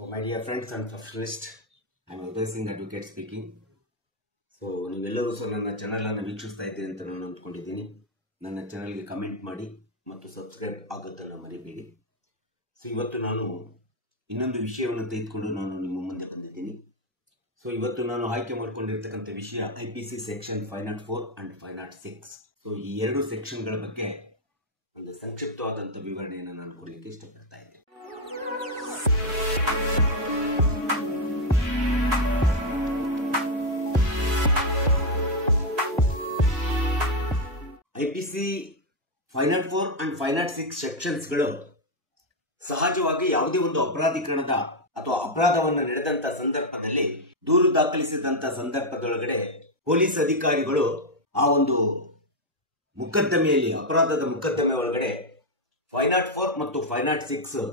So my dear friends and professionalists, I am Uday Singh advocate speaking. So ನೀವೆಲ್ಲರೂ ಸಹ ನನ್ನ channel ಅನ್ನು ವೀಕ್ಷಿಸ್ತಾ ಇದ್ದೀರಿ ಅಂತ ನಾನು ಅಂದ್ಕೊಂಡಿದ್ದೀನಿ. ನನ್ನ ಚಾನೆಲ್ಗೆ ಕಮೆಂಟ್ ಮಾಡಿ ಮತ್ತು ಸಬ್ಸ್ಕ್ರೈಬ್ ಆಗೋದನ್ನು ಮರಿಬೇಡಿ. ಸೊ ಇವತ್ತು ನಾನು ಇನ್ನೊಂದು ವಿಷಯವನ್ನು ತೆಗೆದುಕೊಂಡು ನಾನು ನಿಮ್ಮ ಮುಂದೆ ಬಂದಿದ್ದೀನಿ. ಸೊ ಇವತ್ತು ನಾನು ಆಯ್ಕೆ ಮಾಡಿಕೊಂಡಿರ್ತಕ್ಕಂಥ ವಿಷಯ IPC ಸೆಕ್ಷನ್ 504 and 506. ಸೊ ಈ ಎರಡು ಸೆಕ್ಷನ್ಗಳ ಬಗ್ಗೆ ಒಂದು ಸಂಕ್ಷಿಪ್ತವಾದಂಥ ವಿವರಣೆಯನ್ನು ನಾನು ಕೊಡಲಿಕ್ಕೆ ಇಷ್ಟಪಡ್ತಾ ಇದ್ದೀನಿ. IPC 504 and 506 ಸೆಕ್ಷನ್ಸ್ಗಳು ಸಹಜವಾಗಿ ಯಾವುದೇ ಒಂದು ಅಪರಾಧೀಕರಣದ ಅಥವಾ ಅಪರಾಧವನ್ನು ನಡೆದಂತ ಸಂದರ್ಭದಲ್ಲಿ ದೂರು ದಾಖಲಿಸಿದಂತ ಸಂದರ್ಭದೊಳಗಡೆ ಪೊಲೀಸ್ ಅಧಿಕಾರಿಗಳು ಆ ಒಂದು ಮುಕದ್ದಮೆಯಲ್ಲಿ ಅಪರಾಧದ ಮುಕದ್ದಮೆ ಒಳಗಡೆ 504 ಮತ್ತು 506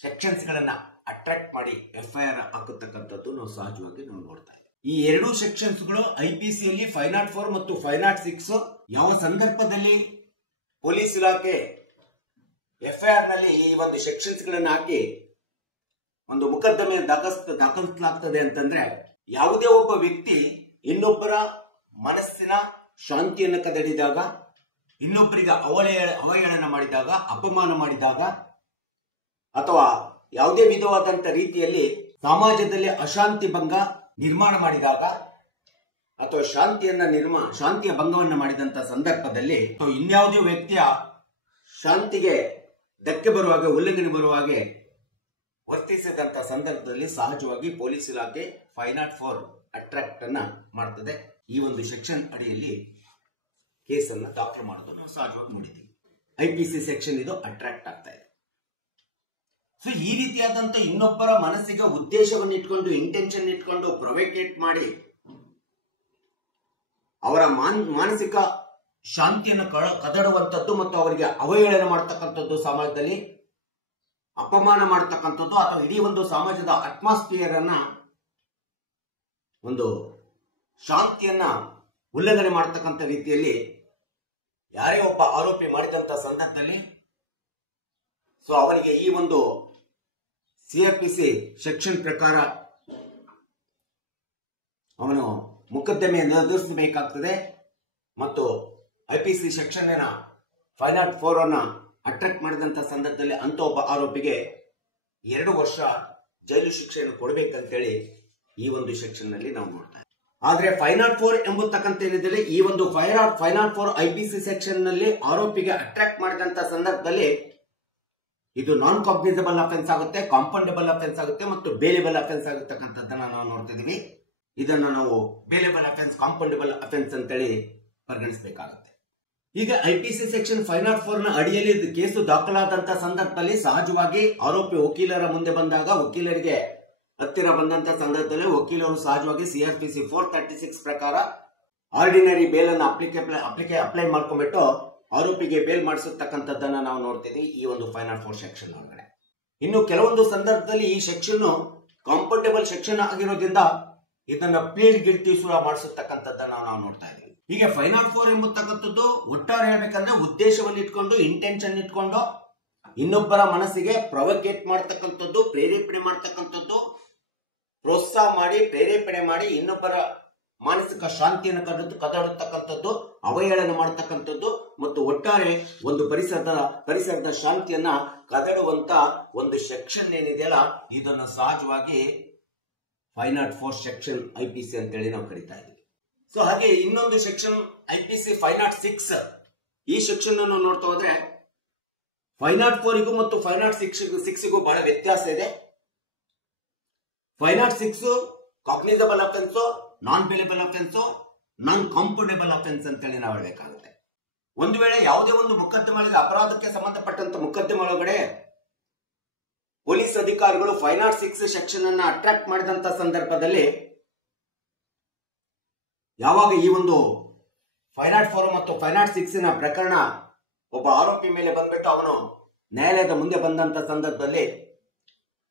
ಸೆಕ್ಷನ್ಸ್ ಗಳನ್ನ ಅಟ್ರಾಕ್ಟ್ ಮಾಡಿ FIR ಹಾಕತಕ್ಕಂಥದ್ದು ನಾವು ಸಹಜವಾಗಿ ನಾವು ನೋಡ್ತಾ ಇದ್ದೀವಿ. ಈ ಎರಡೂ ಸೆಕ್ಷನ್ಸ್ ಗಳು IPC ಯಲ್ಲಿ 504 ಮತ್ತು 506 ಯಾವ ಸಂದರ್ಭದಲ್ಲಿ ಪೊಲೀಸ್ ಇಲಾಖೆ FIR ನಲ್ಲಿ ಈ ಒಂದು ಸೆಕ್ಷನ್ಸ್ ಗಳನ್ನ ಹಾಕಿ ಒಂದು ಮುಕದ್ದಮೆ ದಾಖಲಿಸಲಾಗ್ತದೆ ಅಂತಂದ್ರೆ, ಯಾವುದೇ ಒಬ್ಬ ವ್ಯಕ್ತಿ ಇನ್ನೊಬ್ಬರ ಮನಸ್ಸಿನ ಶಾಂತಿಯನ್ನು ಕದಡಿದಾಗ, ಇನ್ನೊಬ್ಬರಿಗೆ ಅವಹೇಳನ ಮಾಡಿದಾಗ, ಅಪಮಾನ ಮಾಡಿದಾಗ, ಅಥವಾ ಯಾವುದೇ ವಿಧವಾದಂತ ರೀತಿಯಲ್ಲಿ ಸಮಾಜದಲ್ಲಿ ಅಶಾಂತಿ ಭಂಗ ನಿರ್ಮಾಣ ಮಾಡಿದಾಗ, ಅಥವಾ ಶಾಂತಿಯ ಭಂಗವನ್ನು ಮಾಡಿದಂತ ಸಂದರ್ಭದಲ್ಲಿ ಇನ್ಯಾವುದೇ ವ್ಯಕ್ತಿಯ ಶಾಂತಿಗೆ ಧಕ್ಕೆ ಬರುವಾಗ, ಉಲ್ಲಂಘನೆ ಬರುವಾಗೆ ವರ್ತಿಸಿದಂತ ಸಂದರ್ಭದಲ್ಲಿ ಸಹಜವಾಗಿ ಪೊಲೀಸ್ ಇಲಾಖೆ 504 ಅಟ್ರಾಕ್ಟ್ ಅನ್ನ ಮಾಡ್ತದೆ. ಈ ಒಂದು ಸೆಕ್ಷನ್ ಅಡಿಯಲ್ಲಿ ಕೇಸನ್ನ ದಾಖಲು ಮಾಡೋದು ನಾವು ಸಹಜವಾಗಿ ನೋಡಿದ್ದೀವಿ. IPC ಸೆಕ್ಷನ್ ಇದು ಅಟ್ರಾಕ್ಟ್ ಆಗ್ತಾ ಇದೆ. ಸೊ ಈ ರೀತಿಯಾದಂತ ಇನ್ನೊಬ್ಬರ ಮನಸ್ಸಿಗೆ ಉದ್ದೇಶವನ್ನು ಇಟ್ಕೊಂಡು, ಇಂಟೆನ್ಷನ್ ಇಟ್ಕೊಂಡು ಪ್ರೊವೋಕೇಟ್ ಮಾಡಿ ಅವರ ಮಾನಸಿಕ ಶಾಂತಿಯನ್ನು ಕದಡುವಂಥದ್ದು ಮತ್ತು ಅವರಿಗೆ ಅವಹೇಳನ ಮಾಡತಕ್ಕಂಥದ್ದು, ಸಮಾಜದಲ್ಲಿ ಅಪಮಾನ ಮಾಡತಕ್ಕಂಥದ್ದು, ಅಥವಾ ಇಡೀ ಒಂದು ಸಮಾಜದ ಅಟ್ಮಾಸ್ಫಿಯರ್ ಅನ್ನ, ಒಂದು ಶಾಂತಿಯನ್ನ ಉಲ್ಲಂಘನೆ ಮಾಡತಕ್ಕಂಥ ರೀತಿಯಲ್ಲಿ ಯಾರೇ ಒಬ್ಬ ಆರೋಪಿ ಮಾಡಿದಂತ ಸಂದರ್ಭದಲ್ಲಿ ಸೊ ಅವನಿಗೆ ಈ ಒಂದು CRPC ಸೆಕ್ಷನ್ ಪ್ರಕಾರ ಅವನು ಮುಕದ್ದಮೆಯನ್ನು ಎದುರಿಸಬೇಕಾಗ್ತದೆ. ಮತ್ತು IPC ಸೆಕ್ಷನ್ 504 ಅನ್ನ ಅಟ್ರಾಕ್ಟ್ ಮಾಡಿದಂತ ಸಂದರ್ಭದಲ್ಲಿ ಅಂತ ಒಬ್ಬ ಆರೋಪಿಗೆ 2 ವರ್ಷ ಜೈಲು ಶಿಕ್ಷೆಯನ್ನು ಕೊಡಬೇಕಂತೇಳಿ ಈ ಒಂದು ಸೆಕ್ಷನ್ ನಲ್ಲಿ ನಾವು ನೋಡ್ತಾ ಇದ್ದೀವಿ. ಆದ್ರೆ 504 ಎಂಬತಕ್ಕಂಥ ಏನಿದೆ, ಈ ಒಂದು 504 IPC ಸೆಕ್ಷನ್ ನಲ್ಲಿ ಆರೋಪಿಗೆ ಅಟ್ರಾಕ್ಟ್ ಮಾಡಿದಂತ ಸಂದರ್ಭದಲ್ಲಿ ಇದು ನಾನ್ ಕಾಗ್ನಿಸಬಲ್ ಅಫೆನ್ಸ್ ಆಗುತ್ತೆ, ಕಾಂಪೌಂಡಬಲ್ ಅಫೆನ್ಸ್ ಆಗುತ್ತೆ ಮತ್ತು ಬೇಲೇಬಲ್ ಅಫೆನ್ಸ್ ಆಗತಕ್ಕಂಥದ್ದನ್ನ ನಾವು ನೋಡ್ತಾ ಇದೀವಿ. ಇದನ್ನ ನಾವು ಬೇಲೇಬಲ್ ಅಫೆನ್ಸ್, ಕಾಂಪೌಂಡಬಲ್ ಅಫೆನ್ಸ್ ಅಂತೇಳಿ ಪರಿಗಣಿಸಬೇಕಾಗುತ್ತೆ. ಈಗ IPC ಸೆಕ್ಷನ್ 504 ನ ಅಡಿಯಲ್ಲಿ ಕೇಸು ದಾಖಲಾದಂತ ಸಂದರ್ಭದಲ್ಲಿ ಸಹಜವಾಗಿ ಆರೋಪಿ ವಕೀಲರ ಮುಂದೆ ಬಂದಾಗ, ವಕೀಲರಿಗೆ ಹತ್ತಿರ ಬಂದಂತ ಸಂದರ್ಭದಲ್ಲಿ ವಕೀಲರು ಸಹಜವಾಗಿ CRPC 436 ಪ್ರಕಾರ ಆರ್ಡಿನರಿ ಬೇಲ್ ಅನ್ನು ಅಪ್ಲೈ ಮಾಡ್ಕೊಂಡ್ಬಿಟ್ಟು ಆರೋಪಿಗೆ ಬೇಲ್ ಮಾಡಿಸತಕ್ಕಂಥದ್ದನ್ನ ನಾವು ನೋಡ್ತಿದ್ವಿ ಈ ಒಂದು 504 ಸೆಕ್ಷನ್ ಒಳಗಡೆ. ಇನ್ನು ಕೆಲವೊಂದು ಸಂದರ್ಭದಲ್ಲಿ ಈ ಸೆಕ್ಷನ್ ಕಾಂಪೌಂಡಬಲ್ ಸೆಕ್ಷನ್ ಆಗಿರೋದ್ರಿಂದ ಇದನ್ನ ಪ್ಲೀಡ್ ಗಿಲ್ಟಿ ಸಹ ಮಾಡಿಸತಕ್ಕಂಥದ್ದನ್ನ ನಾವು ನೋಡ್ತಾ ಇದ್ದೀವಿ. ಹೀಗೆ 504 ಎಂಬತಕ್ಕಂಥದ್ದು ಒಟ್ಟಾರೆ ಹೇಳ್ಬೇಕಂದ್ರೆ ಉದ್ದೇಶವನ್ನು ಇಟ್ಕೊಂಡು, ಇಂಟೆನ್ಷನ್ ಇಟ್ಕೊಂಡು ಇನ್ನೊಬ್ಬರ ಮನಸ್ಸಿಗೆ ಪ್ರೊವೋಕೇಟ್ ಮಾಡ್ತಕ್ಕಂಥದ್ದು, ಪ್ರೇರೇಪಣೆ ಮಾಡ್ತಕ್ಕಂಥದ್ದು, ಪ್ರೋತ್ಸಾಹ ಮಾಡಿ ಪ್ರೇರೇಪಣೆ ಮಾಡಿ ಇನ್ನೊಬ್ಬರ ಮಾನಸಿಕ ಶಾಂತಿಯನ್ನು ಕದಡುತ್ತಕ್ಕಂಥದ್ದು, ಅವಹೇಳನ ಮಾಡತಕ್ಕಂಥದ್ದು ಮತ್ತು ಒಟ್ಟಾರೆ ಒಂದು ಪರಿಸರದ ಶಾಂತಿಯನ್ನ ಕದಡುವಂತ ಒಂದು ಸೆಕ್ಷನ್ ಏನಿದೆಯಲ್ಲ, ಇದನ್ನು ಸಹಜವಾಗಿ 504 ಸೆಕ್ಷನ್ IPC ಅಂತೇಳಿ ನಾವು ಕರಿತಾ ಇದ್ದೀವಿ. ಸೊ ಹಾಗೆ ಇನ್ನೊಂದು ಸೆಕ್ಷನ್ IPC 506, ಈ ಸೆಕ್ಷನ್ ಅನ್ನು ನೋಡ್ತಾ ಹೋದ್ರೆ 504 ಮತ್ತು 506 ಬಹಳ ವ್ಯತ್ಯಾಸ ಇದೆ. 506 cognizable offence, non bailable offence, non compoundable offence ಅಂತೇಳಿ ನಾವು ಹೇಳಬೇಕಾಗುತ್ತೆ. ಒಂದು ವೇಳೆ ಯಾವುದೇ ಒಂದು ಮುಕದ್ದಮೆ, ಅಪರಾಧಕ್ಕೆ ಸಂಬಂಧಪಟ್ಟಂತ ಮುಕದ್ದಮೆ ಒಳಗಡೆ ಪೊಲೀಸ್ ಅಧಿಕಾರಿಗಳು 506 ಸೆಕ್ಷನ್ ಅನ್ನ ಅಟ್ರಾಕ್ಟ್ ಮಾಡಿದಂತ ಸಂದರ್ಭದಲ್ಲಿ, ಯಾವಾಗ ಈ ಒಂದು 504 ಮತ್ತು 506 ನ ಪ್ರಕರಣ ಒಬ್ಬ ಆರೋಪಿ ಮೇಲೆ ಬಂದ್ಬಿಟ್ಟು ಅವನು ನ್ಯಾಯಾಲಯದ ಮುಂದೆ ಬಂದಂತ ಸಂದರ್ಭದಲ್ಲಿ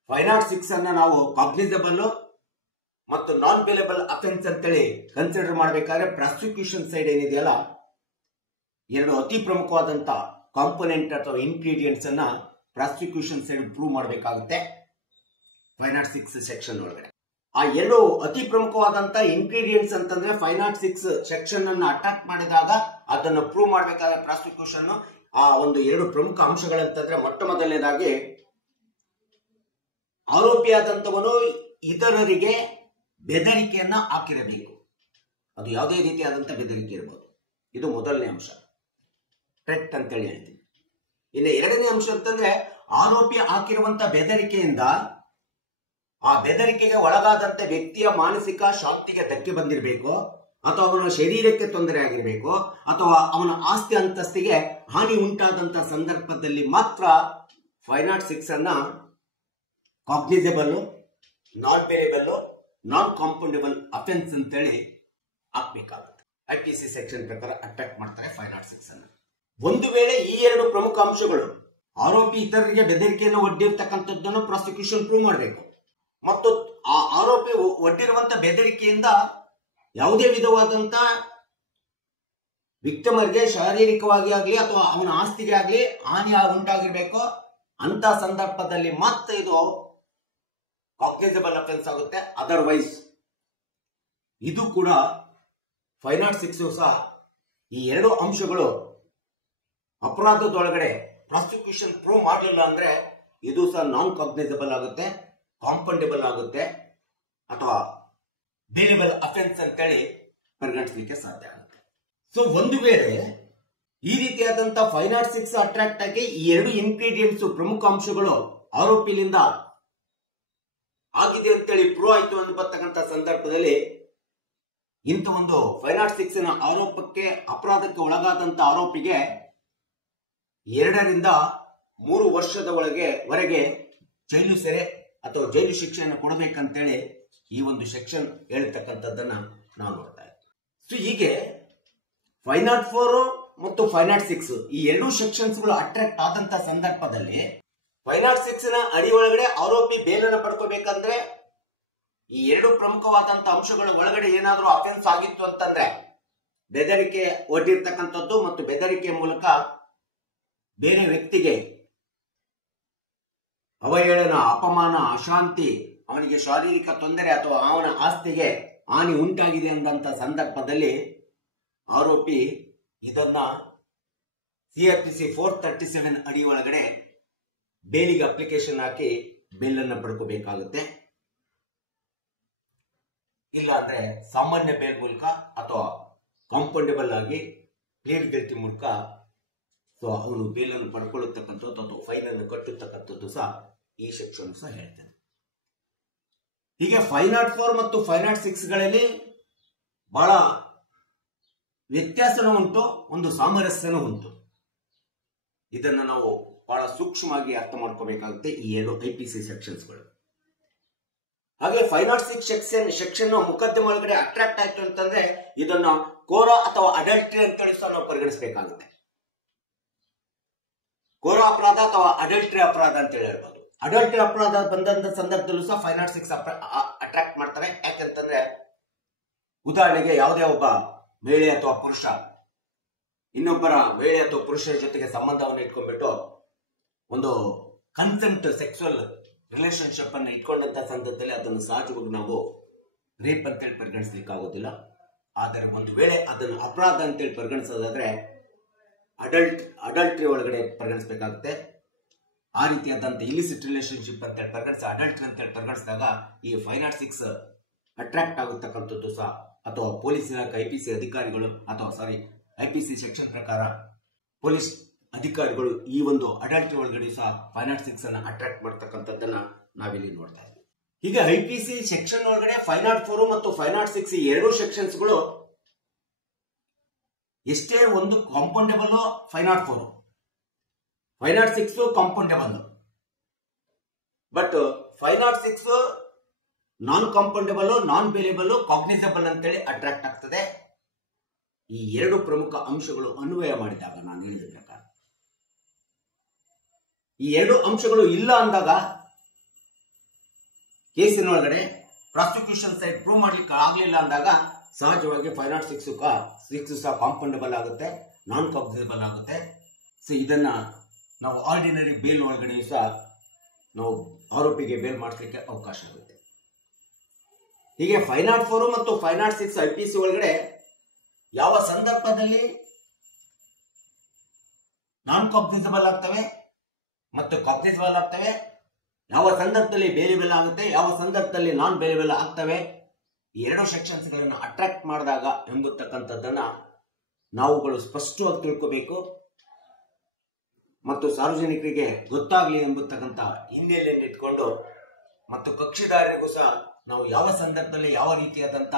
506 ಅನ್ನ ನಾವು ಕಾಗ್ನಿಸಬಲ್ ಮತ್ತು ನಾನ್ ಬೇಲೇಬಲ್ ಅಫೆನ್ಸ್ ಅಂತೇಳಿ ಕನ್ಸಿಡರ್ ಮಾಡಬೇಕಾದ್ರೆ, ಪ್ರಾಸಿಕ್ಯೂಷನ್ ಸೈಡ್ ಏನಿದೆಯಲ್ಲ, ಎರಡು ಅತಿ ಪ್ರಮುಖವಾದಂತ ಕಾಂಪೋನೆಂಟ್ ಅಥವಾ ಇಂಗ್ರೀಡಿಯೆಂಟ್ಸ್ ಅನ್ನ ಪ್ರಾಸಿಕ್ಯೂಷನ್ ಸೈಡ್ ಪ್ರೂವ್ ಮಾಡಬೇಕಾಗುತ್ತೆ. 506 ಸೆಕ್ಷನ್ ಒಳಗಡೆ. ಆ ಎರಡು ಅತಿ ಪ್ರಮುಖವಾದಂತ ಇಂಗ್ರೀಡಿಯೆಂಟ್ಸ್ ಅಂತಂದ್ರೆ 506 ಸೆಕ್ಷನ್ ಅನ್ನು ಅಟ್ಯಾಕ್ ಮಾಡಿದಾಗ ಅದನ್ನು ಪ್ರೂವ್ ಮಾಡಬೇಕಾದ ಪ್ರಾಸಿಕ್ಯೂಷನ್ ಆ ಒಂದು ಎರಡು ಪ್ರಮುಖ ಅಂಶಗಳಂತಂದ್ರೆ ಮೊಟ್ಟ ಮೊದಲನೇದಾಗಿ ಆರೋಪಿಯಾದಂತವನು ಇತರರಿಗೆ ಬೆದರಿಕೆಯನ್ನ ಹಾಕಿರಬೇಕು. ಅದು ಯಾವುದೇ ರೀತಿಯಾದಂತ ಬೆದರಿಕೆ ಇರಬಹುದು. ಇದು ಮೊದಲನೇ ಅಂಶ, ಥ್ರೆಟ್ ಅಂತೇಳಿ ಹೇಳ್ತೀವಿ. ಇನ್ನು ಎರಡನೇ ಅಂಶ ಅಂತಂದ್ರೆ ಆರೋಪಿ ಹಾಕಿರುವಂತ ಬೆದರಿಕೆಯಿಂದ ಆ ಬೆದರಿಕೆಗೆ ಒಳಗಾದಂತ ವ್ಯಕ್ತಿಯ ಮಾನಸಿಕ ಶಾಂತಿಗೆ ಧಕ್ಕೆ ಬಂದಿರಬೇಕು, ಅಥವಾ ಅವನ ಶರೀರಕ್ಕೆ ತೊಂದರೆ ಆಗಿರಬೇಕು, ಅಥವಾ ಅವನ ಆಸ್ತಿ ಅಂತಸ್ತಿಗೆ ಹಾನಿ ಉಂಟಾದಂತ ಸಂದರ್ಭದಲ್ಲಿ ಮಾತ್ರ 506 ಅನ್ನ ಕಾಗ್ನಿಸಬಲ್, ನಾನ್ ಬೇರೇಬಲ್, ನಾನ್ ಕಾಂಪೌಂಡಬಲ್ ಅಫೆನ್ಸ್ ಅಂತೇಳಿ ಹಾಕ್ಬೇಕಾಗುತ್ತೆ. IPC ಸೆಕ್ಷನ್ ಪ್ರಕಾರ ಅಟ್ಯಾಕ್ ಮಾಡ್ತಾರೆ 506 ಅನ್ನ. ಒಂದು ವೇಳೆ ಈ ಎರಡು ಪ್ರಮುಖ ಅಂಶಗಳು ಆರೋಪಿ ಇತರರಿಗೆ ಬೆದರಿಕೆಯನ್ನು ಒಡ್ಡಿರ್ತಕ್ಕಂಥದ್ದನ್ನು ಪ್ರಾಸಿಕ್ಯೂಷನ್ ಪ್ರೂವ್ ಮಾಡಬೇಕು, ಮತ್ತು ಆ ಆರೋಪಿ ಒಡ್ಡಿರುವಂತ ಬೆದರಿಕೆಯಿಂದ ಯಾವುದೇ ವಿಧವಾದಂತ ವಿಕ್ಟಿಮರ್ಗೆ ಶಾರೀರಿಕವಾಗಿ ಆಗಲಿ ಅಥವಾ ಅವನ ಆಸ್ತಿಗೆ ಆಗಲಿ ಹಾನಿ ಉಂಟಾಗಿರ್ಬೇಕು. ಅಂತ ಸಂದರ್ಭದಲ್ಲಿ ಮಾತ್ರ ಇದು ಕಾಗ್ನಿಸಬಲ್ ಅಫೆನ್ಸ್ ಆಗುತ್ತೆ. ಅದರ್ವೈಸ್ ಇದು ಕೂಡ 506 ಸಹ ಈ ಎರಡು ಅಂಶಗಳು ಅಪರಾಧದೊಳಗಡೆ ಪ್ರಾಸಿಕ್ಯೂಷನ್ ಪ್ರೂವ್ ಮಾಡಲಿಲ್ಲ ಅಂದ್ರೆ ಇದು ಸಹ ನಾನ್ ಕಾಗ್ನಿಸಬಲ್ ಆಗುತ್ತೆ, ಕಾಂಪೌಂಡಬಲ್ ಆಗುತ್ತೆ, ಅಥವಾ ಬೇಲೇಬಲ್ ಅಫೆನ್ಸ್ ಅಂತೇಳಿ ಪರಿಗಣಿಸಲಿಕ್ಕೆ ಸಾಧ್ಯ ಆಗುತ್ತೆ. ಸೊ ಒಂದು ವೇಳೆ ಈ ರೀತಿಯಾದಂತಹ 506 ಅಟ್ರಾಕ್ಟ್ ಆಗಿ ಈ ಎರಡು ಇಂಗ್ರೀಡಿಯೆಂಟ್ಸ್ ಪ್ರಮುಖ ಅಂಶಗಳು ಆರೋಪಿಲಿಂದ ಆಗಿದೆ ಅಂತೇಳಿ ಪ್ರೂವ್ ಆಯ್ತು ಅನ್ನತಕ್ಕಂಥ ಸಂದರ್ಭದಲ್ಲಿ ಇಂಥ ಒಂದು 506 ನ ಆರೋಪಕ್ಕೆ ಅಪರಾಧಕ್ಕೆ ಒಳಗಾದಂತ ಆರೋಪಿಗೆ 2 ರಿಂದ 3 ವರ್ಷದ ವರೆಗೆ ಜೈಲು ಸೆರೆ ಅಥವಾ ಜೈಲು ಶಿಕ್ಷೆಯನ್ನು ಕೊಡಬೇಕಂತೇಳಿ ಈ ಒಂದು ಸೆಕ್ಷನ್ ಹೇಳ್ತಕ್ಕಂಥದ್ದನ್ನ ನಾವು ನೋಡ್ತಾ ಇದ್ದೀವಿ. ಸೊ ಹೀಗೆ 504 ಮತ್ತು 506 ಈ ಎರಡು ಸೆಕ್ಷನ್ಸ್ ಗಳು ಅಟ್ರಾಕ್ಟ್ ಆದಂತ ಸಂದರ್ಭದಲ್ಲಿ 506 ನ ಅಡಿ ಒಳಗಡೆ ಆರೋಪಿ ಬೇಲನ್ನು ಪಡ್ಕೋಬೇಕಂದ್ರೆ ಈ ಎರಡು ಪ್ರಮುಖವಾದಂತ ಅಂಶಗಳ ಒಳಗಡೆ ಏನಾದ್ರೂ ಅಫೆನ್ಸ್ ಆಗಿತ್ತು ಅಂತಂದ್ರೆ ಬೆದರಿಕೆ ಒಡ್ಡಿರ್ತಕ್ಕಂಥದ್ದು ಮತ್ತು ಬೆದರಿಕೆ ಮೂಲಕ ಬೇರೆ ವ್ಯಕ್ತಿಗೆ ಅವಹೇಳನ, ಅಪಮಾನ, ಅಶಾಂತಿ, ಅವನಿಗೆ ಶಾರೀರಿಕ ತೊಂದರೆ ಅಥವಾ ಅವನ ಆಸ್ತಿಗೆ ಹಾನಿ ಉಂಟಾಗಿದೆ ಅಂದಂತ ಸಂದರ್ಭದಲ್ಲಿ ಆರೋಪಿ ಇದನ್ನ CRPC 437 ಅಡಿ ಒಳಗಡೆ ಬೇಲಿಗೆ ಅಪ್ಲಿಕೇಶನ್ ಹಾಕಿ ಬೇಲನ್ನು ಪಡ್ಕೋಬೇಕಾಗುತ್ತೆ. ಇಲ್ಲ ಅಂದ್ರೆ ಸಾಮಾನ್ಯ ಬೇಲ್ ಮೂಲಕ ಅಥವಾ ಕಾಂಪೌಂಡಬಲ್ ಆಗಿ ಪ್ಲೇಡ್ ಗಿಲ್ಟಿ ಮೂಲಕ ಸೊ ಅವನು ಬೇಲನ್ನು ಪಡ್ಕೊಳ್ಳತಕ್ಕಂಥದ್ದು ಅಥವಾ ಫೈನ್ ಅನ್ನು ಕಟ್ಟತಕ್ಕಂಥದ್ದು ಸಹ ಈ ಸೆಕ್ಷನ್ ಸಹ ಹೇಳ್ತೇನೆ. ಹೀಗೆ 504 ಮತ್ತು 506 ಗಳಲ್ಲಿ ಬಹಳ ವ್ಯತ್ಯಾಸನೂ ಉಂಟು, ಒಂದು ಸಾಮರಸ್ಯನೂ ಉಂಟು. ಇದನ್ನ ನಾವು ಬಹಳ ಸೂಕ್ಷ್ಮವಾಗಿ ಅರ್ಥ ಮಾಡ್ಕೋಬೇಕಾಗುತ್ತೆ ಈ ಎರಡು IPC ಸೆಕ್ಷನ್ಸ್ಗಳು. ಹಾಗೆ 506 ಸೆಕ್ಷನ್ ಮುಕದ್ದಮೆ ಒಳಗಡೆ ಅಟ್ರಾಕ್ಟ್ ಆಯ್ತು ಅಂತಂದ್ರೆ ಇದನ್ನ ಕೋರ ಅಥವಾ ಅಡಲ್ಟ್ರಿ ಅಂತೇಳಿ ಸಹ ನಾವು ಪರಿಗಣಿಸಬೇಕಾಗುತ್ತೆ. ಕೋರ ಅಪರಾಧ ಅಥವಾ ಅಡಲ್ಟ್ರಿ ಅಪರಾಧ ಅಂತ ಹೇಳ್ಬೋದು. ಅಡಲ್ಟ್ರಿ ಅಪರಾಧ ಬಂದಂತ ಸಂದರ್ಭದಲ್ಲೂ ಸಹ 506 ಅಟ್ರಾಕ್ಟ್ ಮಾಡ್ತಾರೆ. ಯಾಕಂತಂದ್ರೆ ಉದಾಹರಣೆಗೆ ಯಾವುದೇ ಒಬ್ಬ ಮಹಿಳೆ ಅಥವಾ ಪುರುಷ ಇನ್ನೊಬ್ಬರ ಮಹಿಳೆ ಅಥವಾ ಪುರುಷರ ಜೊತೆಗೆ ಸಂಬಂಧವನ್ನು ಇಟ್ಕೊಂಡ್ಬಿಟ್ಟು ಒಂದು ಕನ್ಸೆಂಟ್ ಸೆಕ್ಸುವಲ್ ರಿಲೇಶನ್ಶಿಪ್ ಅನ್ನು ಇಟ್ಕೊಂಡಂತ ಸಂದರ್ಭದಲ್ಲಿ ಅದನ್ನು ಸಹಜವಾಗಿ ನಾವು ರೇಪ್ ಅಂತೇಳಿ ಪರಿಗಣಿಸ್ಲಿಕ್ಕೆ ಆಗೋದಿಲ್ಲ. ಆದರೆ ಒಂದು ವೇಳೆ ಅದನ್ನು ಅಪರಾಧ ಅಂತೇಳಿ ಪರಿಗಣಿಸೋದಾದ್ರೆ ಅಡಲ್ಟ್ರಿ ಒಳಗಡೆ ಪರಿಗಣಿಸಬೇಕಾಗುತ್ತೆ. ಆ ರೀತಿಯಾದಂತ ಇಲಿಸಿಟ್ ರಿಲೇಶನ್ಶಿಪ್ ಅಂತೇಳಿ ಅಡಲ್ಟ್ರಿ ಅಂತೇಳಿ ಪರಿಗಣಿಸಿದಾಗ ಈ 506 ಅಟ್ರಾಕ್ಟ್ ಆಗುತ್ತಕ್ಕಂಥದ್ದು ಸಹ, ಅಥವಾ ಪೊಲೀಸ್ ಇಲಾಖೆ IPC ಅಧಿಕಾರಿಗಳು ಅಥವಾ IPC ಸೆಕ್ಷನ್ ಪ್ರಕಾರ ಪೊಲೀಸ್ ಅಧಿಕಾರಿಗಳು ಈ ಒಂದು ಅಡಲ್ಟ್ರಿ ಒಳಗಡೆ ಸಹ 506 ಅನ್ನ ಅಟ್ರಾಕ್ಟ್ ಮಾಡ್ತಕ್ಕಂಥದ್ದನ್ನ ನಾವಿಲ್ಲಿ ನೋಡ್ತಾ ಇದ್ದೀವಿ. ಹೀಗೆ IPC ಸೆಕ್ಷನ್ ಒಳಗಡೆ 504 ಮತ್ತು 506 ಈ ಎರಡು ಸೆಕ್ಷನ್ಸ್ಗಳು ಎಷ್ಟೇ ಒಂದು compoundable 506 compoundable, but 506 non compoundable, non bailable, cognisable ಅಂತೇಳಿ ಅಟ್ರಾಕ್ಟ್ ಆಗ್ತದೆ. ಈ ಎರಡು ಪ್ರಮುಖ ಅಂಶಗಳು ಅನ್ವಯ ಮಾಡಿದಾಗ ನಾನು ಹೇಳಿದ ಪ್ರಕಾರ ಈ ಎರಡು ಅಂಶಗಳು ಇಲ್ಲ ಅಂದಾಗ ಕೇಸಿನೊಳಗಡೆ ಪ್ರಾಸಿಕ್ಯೂಷನ್ ಸೈಡ್ ಪ್ರೂವ್ ಮಾಡ್ಲಿಕ್ಕೆ ಆಗ್ಲಿಲ್ಲ ಅಂದಾಗ ಸಹಜವಾಗಿ 506 ಸಹ ಕಾಂಪೌಂಡಬಲ್ ಆಗುತ್ತೆ, ನಾನ್ ಕಾಗ್ನಿಸಬಲ್ ಆಗುತ್ತೆ. ಸೊ ಇದನ್ನ ನಾವು ಆರ್ಡಿನರಿ ಬೇಲ್ ಒಳಗಡೆ ಸಹ ನಾವು ಆರೋಪಿಗೆ ಬೇಲ್ ಮಾಡಿಸಲಿಕ್ಕೆ ಅವಕಾಶ ಆಗುತ್ತೆ. ಹೀಗೆ 504 ಮತ್ತು 506 IPC ಒಳಗಡೆ ಯಾವ ಸಂದರ್ಭದಲ್ಲಿ ನಾನ್ ಕಾಗ್ನಿಸಬಲ್ ಆಗ್ತವೆ ಮತ್ತು ಕಾಗ್ನಿಸಬಲ್ ಆಗ್ತವೆ, ಯಾವ ಸಂದರ್ಭದಲ್ಲಿ ಬೇಲಿಬಲ್ ಆಗುತ್ತೆ, ಯಾವ ಸಂದರ್ಭದಲ್ಲಿ ನಾನ್ ಬೇಲಿಬಲ್ ಆಗ್ತವೆ, ಈ ಎರಡು ಸೆಕ್ಷನ್ಸ್ ಗಳನ್ನು ಅಟ್ರಾಕ್ಟ್ ಮಾಡಿದಾಗ ಎಂಬತಕ್ಕಂಥದ್ದನ್ನ ನಾವುಗಳು ಸ್ಪಷ್ಟವಾಗಿ ತಿಳ್ಕೋಬೇಕು ಮತ್ತು ಸಾರ್ವಜನಿಕರಿಗೆ ಗೊತ್ತಾಗ್ಲಿ ಎಂಬತಕ್ಕಂಥ ಹಿನ್ನೆಲೆಯನ್ನು ಇಟ್ಕೊಂಡು ಮತ್ತು ಕಕ್ಷಿದಾರರಿಗೂ ಸಹ ನಾವು ಯಾವ ಸಂದರ್ಭದಲ್ಲಿ ಯಾವ ರೀತಿಯಾದಂತ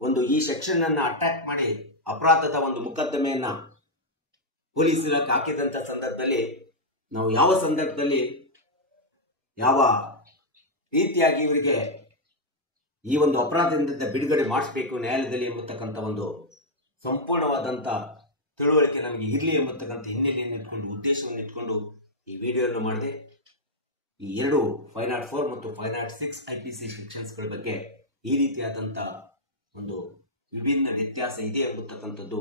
ಒಂದು ಈ ಸೆಕ್ಷನ್ ಅನ್ನ ಅಟ್ರಾಕ್ಟ್ ಮಾಡಿ ಅಪರಾಧದ ಒಂದು ಮೊಕದ್ದಮೆಯನ್ನ ಪೊಲೀಸ್ ಇಲಾಖೆ ಹಾಕಿದಂತ ಸಂದರ್ಭದಲ್ಲಿ ನಾವು ಯಾವ ಸಂದರ್ಭದಲ್ಲಿ ಯಾವ ರೀತಿಯಾಗಿ ಇವರಿಗೆ ಈ ಒಂದು ಅಪರಾಧದಿಂದ ಬಿಡುಗಡೆ ಮಾಡಿಸಬೇಕು ನ್ಯಾಯಾಲಯದಲ್ಲಿ ಎಂಬತಕ್ಕಂಥ ಒಂದು ಸಂಪೂರ್ಣವಾದಂತ ತಿಳುವಳಿಕೆ ನಮಗೆ ಇರಲಿ ಎಂಬತಕ್ಕಂಥ ಹಿನ್ನೆಲೆಯನ್ನು ಇಟ್ಕೊಂಡು ಉದ್ದೇಶವನ್ನು ಇಟ್ಕೊಂಡು ಈ ವಿಡಿಯೋವನ್ನು ಮಾಡಿದೆ. ಈ ಎರಡು 504 ಮತ್ತು 506 IPC ಸೆಕ್ಷನ್ಸ್ಗಳ ಬಗ್ಗೆ ಈ ರೀತಿಯಾದಂಥ ಒಂದು ವಿಭಿನ್ನ ವ್ಯತ್ಯಾಸ ಇದೆ ಎಂಬತಕ್ಕಂಥದ್ದು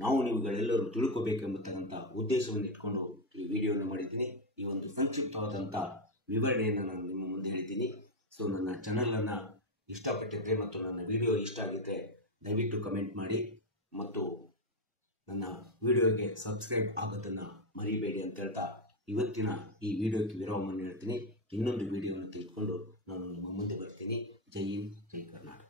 ನಾವು ನೀವುಗಳೆಲ್ಲರೂ ತಿಳ್ಕೋಬೇಕೆಂಬತಕ್ಕಂಥ ಉದ್ದೇಶವನ್ನು ಇಟ್ಕೊಂಡು ಈ ವಿಡಿಯೋವನ್ನು ಮಾಡಿದ್ದೀನಿ. ಈ ಒಂದು ಸಂಕ್ಷಿಪ್ತವಾದಂಥ ವಿವರಣೆಯನ್ನು ನಾನು ನಿಮ್ಮ ಮುಂದೆ ಹೇಳಿದ್ದೀನಿ. ಸೊ ನನ್ನ ಚಾನಲನ್ನು ಇಷ್ಟಪಟ್ಟಿದ್ದರೆ ಮತ್ತು ನನ್ನ ವಿಡಿಯೋ ಇಷ್ಟ ಆಗಿದ್ದರೆ ದಯವಿಟ್ಟು ಕಮೆಂಟ್ ಮಾಡಿ ಮತ್ತು ನನ್ನ ವಿಡಿಯೋಗೆ ಸಬ್ಸ್ಕ್ರೈಬ್ ಆಗೋದನ್ನು ಮರಿಬೇಡಿ ಅಂತ ಹೇಳ್ತಾ ಇವತ್ತಿನ ಈ ವಿಡಿಯೋಕ್ಕೆ ವಿರಾಮವನ್ನು ಹೇಳ್ತೀನಿ. ಇನ್ನೊಂದು ವಿಡಿಯೋವನ್ನು ತೆಗೆದುಕೊಂಡು ನಾನು ನಿಮ್ಮ ಮುಂದೆ ಬರ್ತೀನಿ. ಜೈ ಹಿಂದ್, ಜೈ ಕರ್ನಾಟಕ.